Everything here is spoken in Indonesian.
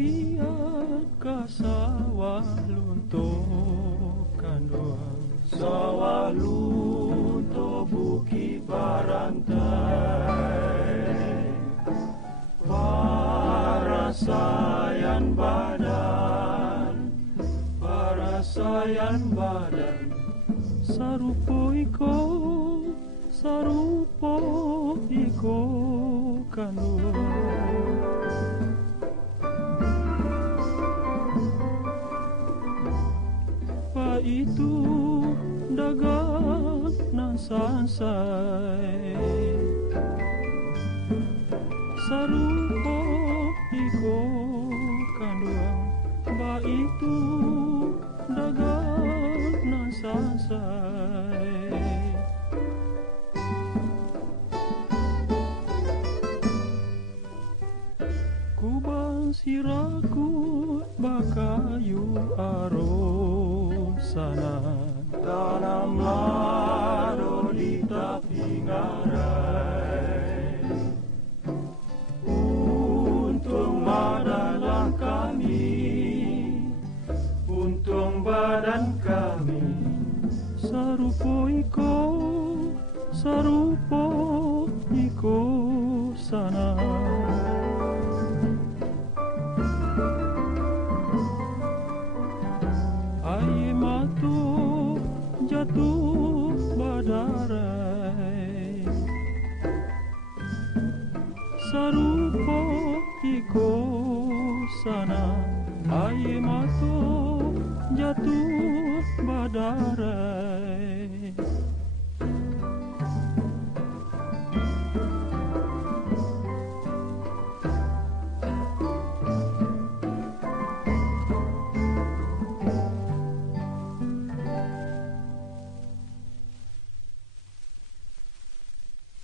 pian ka sawah lunto kandoang. Sawah lunto buki barantai, parasayan badan, parasayan badan. Sarupo iko kandoang. Pa itu dagat ng sansay, sarupo iko kanduang. Ba itu dagat ng sansay. Kubang siraku bakayu aro sana, Dalam lado di tepi ngarai, untung badanlah kami, untung badan kami. sarupo iko sana. Ai matu jatuh badarai, sarupo iko sana. Ai matu jatuh badarai.